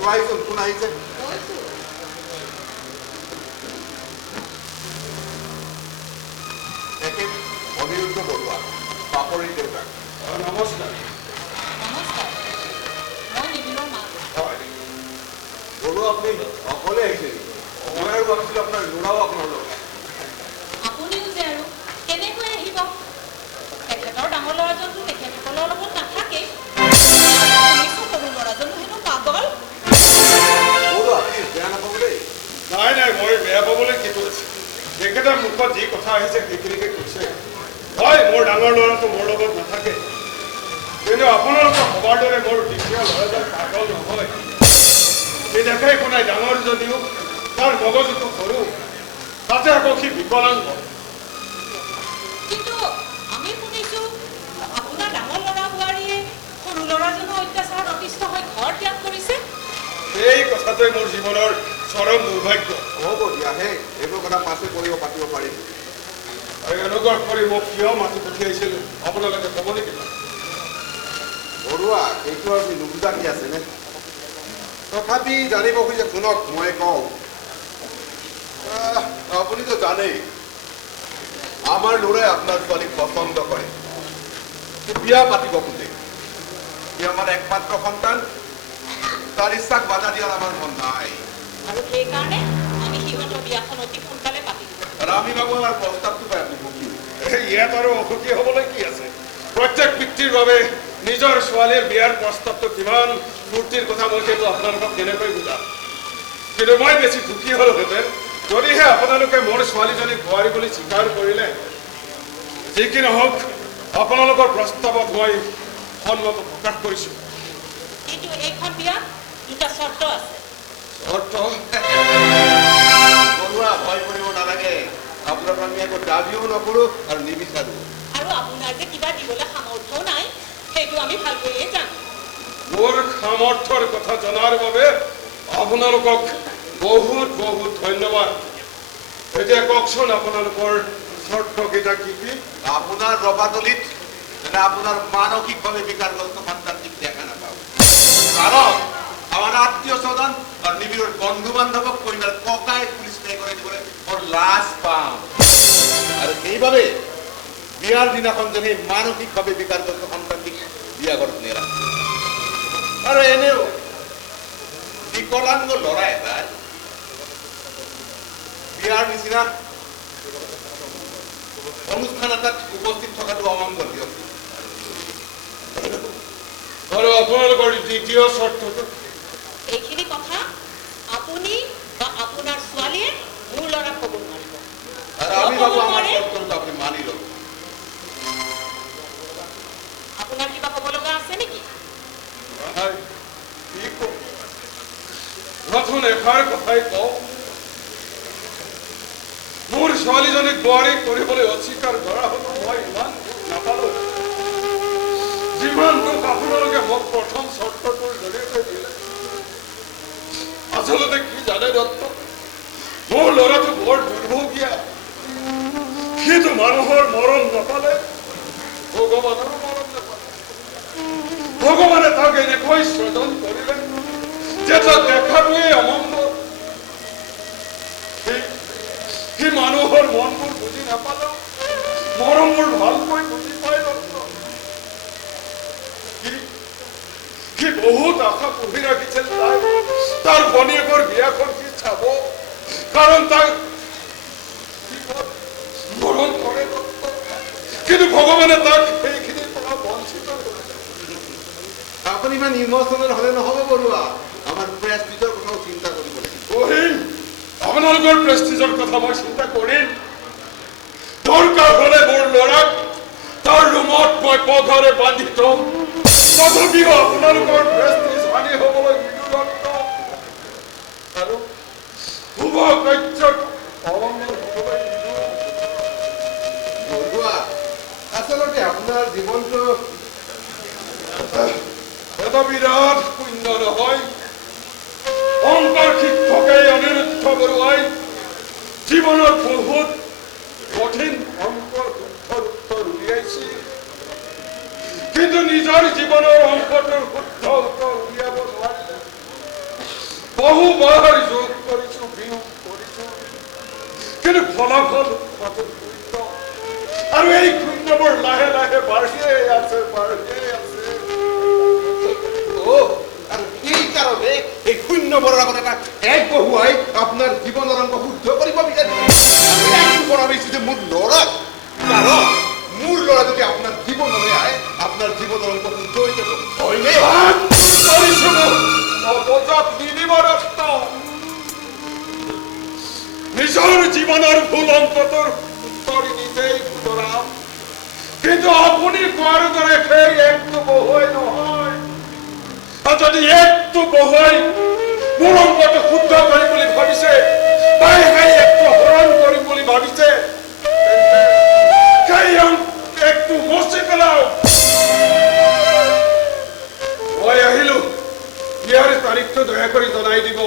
চোৱাইচোন কোন আহিছে। তেখেত অনিৰুদ্ধ বৰুৱা, বাপৰিৰ দেউতাক। নমস্কাৰ। বৰুৱা আপুনি অকলে আহিছে নেকি? মই আৰু ভাবিছিলোঁ আপোনাৰ ল'ৰাও আপোনাৰ লগত। আপুনিও যে আৰু কেনেকৈ আহিব? তেখেতৰ ডাঙৰ ল'ৰাজনটো তেখেতসকলৰ লগত নাথাকে। সৰু ল'ৰাজনো হেনো পাগল। বৰুৱা আপুনি বেয়া নাপাব দেই। নাই নাই, মই বেয়া পাবলৈ কিটো আছে। তেখেতৰ মুখত যি কথা আহিছে সেইখিনিকে কৈছে। হয়, মোৰ ডাঙৰ ল'ৰাটো মোৰ লগত নাথাকে, কিন্তু আপোনালোকৰ ভবাৰ দৰে মোৰ দ্বিতীয় ল'ৰাজন পাগল নহয়। সি দেখাই শুনাই ডাঙৰ যদিও তাৰ মগজুটো সৰু, তাতে আকৌ সি বিকলাংগ। কিন্তু আমি শুনিছোঁ আপোনাৰ ডাঙৰ ল'ৰা বোৱাৰীয়ে সৰু ল'ৰাজনৰ অত্যাচাৰত অতিষ্ঠ হৈ ঘৰ ত্যাগ কৰিছে। সেই কথাটোৱে মোৰ জীৱনৰ চৰম দুৰ্ভাগ্য। হ'ব দিয়া, হে এইবোৰ কথা পাছে পাতিব পাৰিম। আৰু অনুগ্ৰহ কৰি মোক কিয় মাতি পঠিয়াইছিল আপোনালোকে ক'ব নেকি? বৰুৱা, এইটো আপুনি নুবুজা কি আছেনে? তথাপি জানিব খুজিছে শুনক, মই কওঁ। আপুনিতো জানেই আমাৰ ল'ৰাই আপোনাৰ ছোৱালীক পচন্দ কৰে, বিয়া পাতিব খোজে। সি আমাৰ একমাত্ৰ সন্তান, তাৰ ইচ্ছাক বাধা দিয়াৰ আমাৰ মন নাই। আৰু সেইকাৰণে আমি সিহঁতৰ বিয়াখন অতি সোনকালে পাতিম। আৰু আমি ভাবো আমাৰ প্ৰস্তাৱটো পাই আপুনি সুখী। ইয়াত আৰু অসুখী হ'বলৈ কি আছে? প্ৰত্যেক পিতৃৰ বাবে নিজৰ ছোৱালীৰ বিয়াৰ প্ৰস্তাৱটো কিমান ফূৰ্তিৰ কথা মই সেইটো আপোনালোকক কেনেকৈ বুজাম। কিন্তু মই বেছি সুখী হ'লোহেঁতেন যদিহে আপোনালোকে মোৰ ছোৱালীজনীক বোৱাৰী বুলি স্বীকাৰ কৰিলে। যি কি নহওক, আপোনালোকৰ প্ৰস্তাৱত মই সন্মত প্ৰকাশ কৰিছোঁ। কিন্তু এইখন বিয়া দুটা চৰ্ত আছে। চৰ্ত? বৰুৱা, ভয় কৰিব নালাগে। আপোনাৰ আমি একো দাবীও নকৰোঁ আৰু নিবিচাৰোঁ। আৰু আপোনাৰ যে কিবা দিবলৈ সামৰ্থ্যও নাই, সেইটো আমি ভালকৈয়ে জানো। মোৰ সামৰ্থ্যৰ কথা জনাৰ বাবে আপোনালোকক বহুত বহুত ধন্যবাদ। এতিয়া কওকচোন আপোনালোকৰ চৰ্তকেইটা কি কি? আপোনাৰ ৰবাতলিত আপোনাৰ মানসিকভাৱে বিকাৰগ্ৰস্ত সন্তানটিক দেখা নাপাওঁ। কাৰণ আমাৰ আত্মীয় স্বজন আৰু নিবিড়ৰ বন্ধু বান্ধৱক পৰিমাণ ককাই পুলিচ কৰি দিবলৈ বৰ লাজ পাওঁ। আৰু সেইবাবে বিয়াৰ দিনাখন যেন সেই মানসিকভাৱে বিকাৰগ্ৰস্ত সন্তানটিক বিয়া ঘৰত নেৰাখে। আৰু এনেও বিকলাংগ ল'ৰা এটাই বিয়াৰ নিচিনা অনুষ্ঠান এটাত উপস্থিত থকাটো অমংগল দিয়ক। আৰু আপোনালোকৰ দ্বিতীয় চৰ্তটো? এইখিনি কথা আপুনি বা আপোনাৰ ছোৱালীয়ে মোৰ ল'ৰাক ক'ব নোৱাৰিব। আৰু আমি ভাবো আমাৰ চৰ্তটো আপুনি মানি লওক। আপোনাৰ কিবা ক'ব লগা আছে নেকি? কি কম? নতুন এষাৰ কথাই কওঁ। মোৰ ছোৱালীজনীক বোৱাৰী কৰিবলৈ অস্বীকাৰ কৰা হ'লেও মই ইমান নাপালোঁ। যিমান দুখ আপোনালোকে মোক প্ৰথম চৰ্তটোৰ জৰিয়তে দিলে। আচলতে কি জানে দত্ত, মোৰ ল'ৰাটো বৰ দুৰ্ভগীয়া। সিটো মানুহৰ মৰম নাপালে, ভগৱানৰো মৰম নাপালে। ভগৱানে তাক এনেকৈ সৃজন কৰিলে যে তাক দেখাটোৱেই অমংগল। সি মানুহৰ মনবোৰ বুজি নাপালেও মৰমবোৰ ভালকৈ বুজি পায় দত্ত। সি বহুত আশা পুহি ৰাখিছিল তাৰ ভনীয়েকৰ বিয়াখন সি চাব, কাৰণ তাক মৰম কৰে দত্ত। কিন্তু ভগৱানে তাক সেইখিনিৰ পৰা বঞ্চিত কৰিছে। আপুনি ইমান ইমোচনেল হ'লে নহ'ব বৰুৱা। আমাৰ প্ৰেষ্টিজৰ কথাও চিন্তা কৰিব লাগিব। কৰিম, আপোনালোকৰ প্ৰেষ্টিজৰ কথা মই চিন্তা কৰিম। দৰকাৰ হ'লে মোৰ ল'ৰাক তাৰ ৰুমত মই পঘাৰে বান্ধি থ'ম। তথাপিও আপোনালোকৰ প্ৰেষ্টিজ হানি হ'বলৈ নিদিওঁ। আৰু শুভ কাৰ্যক অমংগল হ'বলৈ নিদিওঁ। বৰুৱা, আচলতে আপোনাৰ জীৱনটো এটা বিৰাট শূন্য নহয়। অংকৰ শিক্ষকে অনিৰুদ্ধ বৰুৱাই জীৱনৰ বহুত কঠিন অংকৰ শুদ্ধ উত্তৰ উলিয়াইছিল, কিন্তু নিজৰ জীৱনৰ অংকটোৰ শুদ্ধ উত্তৰ উলিয়াব নোৱাৰিলে। বহুবাৰ যোগ কৰিছো, বিয়োগ কৰিছো, কিন্তু ফলাফল উৎপাদন শূন্য। আৰু এই শূন্যবোৰ লাহে লাহে বাঢ়িয়ে আছে, বাঢ়িয়ে আছে। আৰু এই কাৰণে এই শূন্যবোৰৰ আগত এটা এক বহুৱাই আপোনাৰ জীৱনৰ অংগ শুদ্ধ কৰিব বিচাৰিছে। আৰু কৰা হৈছে যে মোৰ ল'ৰাক, কাৰণ মোৰ ল'ৰা যদি আপোনাৰ জীৱনলৈ আহে আপোনাৰ জীৱনৰ অংগ শুদ্ধ হৈ যাব। হয়নে? নিজৰ জীৱনৰ ভুল অংকটোৰ উত্তৰ নিজেই শুধৰাম, কিন্তু আপুনি কোৱাৰ দৰে সেই একটো বহুৱাই নহয়। আৰু যদি একটো বহুৱাই মোৰ অংকটো শুদ্ধ কৰিম বুলি ভাবিছে, তাই সেই একটো হৰণ কৰিম বুলি ভাবিছে, সেই একটো মচি পেলাও। মই আহিলো, ইয়াৰ তাৰিখটো দয়া কৰি জনাই দিব।